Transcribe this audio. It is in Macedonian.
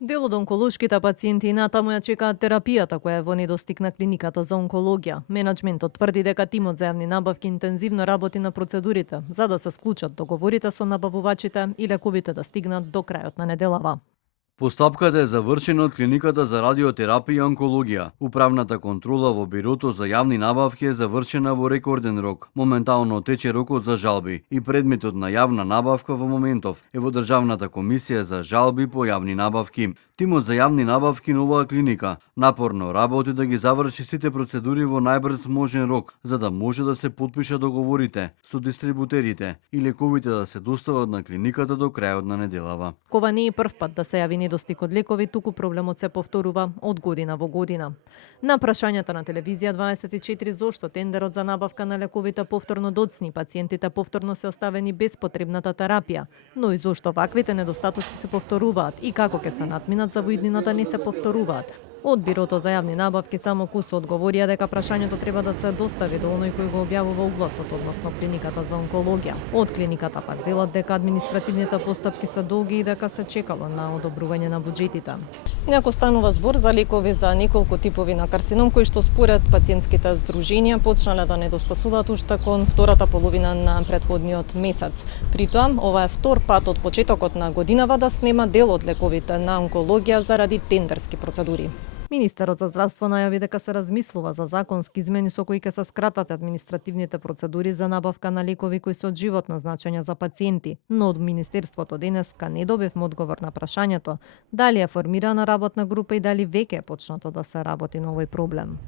Дел од онколошките пациенти натаму ја чекаат терапијата која е во недостиг на клиниката за онкологија. Менаџментот тврди дека тимот за јавни набавки интензивно работи на процедурите за да се склучат договорите со набавувачите и лековите да стигнат до крајот на неделава. Постапката е завршена од клиниката за радиотерапија и онкологија. Управната контрола во бирото за јавни набавки е завршена во рекорден рок. Моментално тече рокот за жалби и предметот на јавна набавка во моментов е во Државната комисија за жалби по јавни набавки. Тимот за јавни набавки на оваа клиника напорно работи да ги заврши сите процедури во најбрз можен рок, за да може да се потпишат договорите со дистрибутерите и лековите да се достават на клиниката до крајот на неделава. Ова не е прв пат да се јави недостиг од лекови, туку проблемот се повторува од година во година. На прашањата на телевизија 24 зошто тендерот за набавка на лековите повторно доцни, пациентите повторно се оставени без потребната терапија, но и зошто ваквите недостатоци се повторуваат и како ќе се надминат за во иднината не се повторуваат. Од Бирото за јавни набавки само кусо одговорија дека прашањето треба да се достави до оној кој го објавува огласот, односно клиниката за онкологија. Од клиниката пак велат дека административните постапки се долги и дека се чекало на одобрување на буџетите. Инаку станува збор за лекови за неколку типови на карцином кои што според пациентските здруженија почнале да недостасуваат уште кон втората половина на претходниот месец. Притоа, ова е втор пат од почетокот на годинава да снема дел од лековите на онкологија заради тендерски процедури. Министерот за здравство најави дека се размислува за законски измени со кои ќе се скратат административните процедури за набавка на лекови кои се од животно значење за пациенти, но од Министерството денеска не добивме одговор на прашањето дали е формирана работна група и дали веќе е почнато да се работи на овој проблем.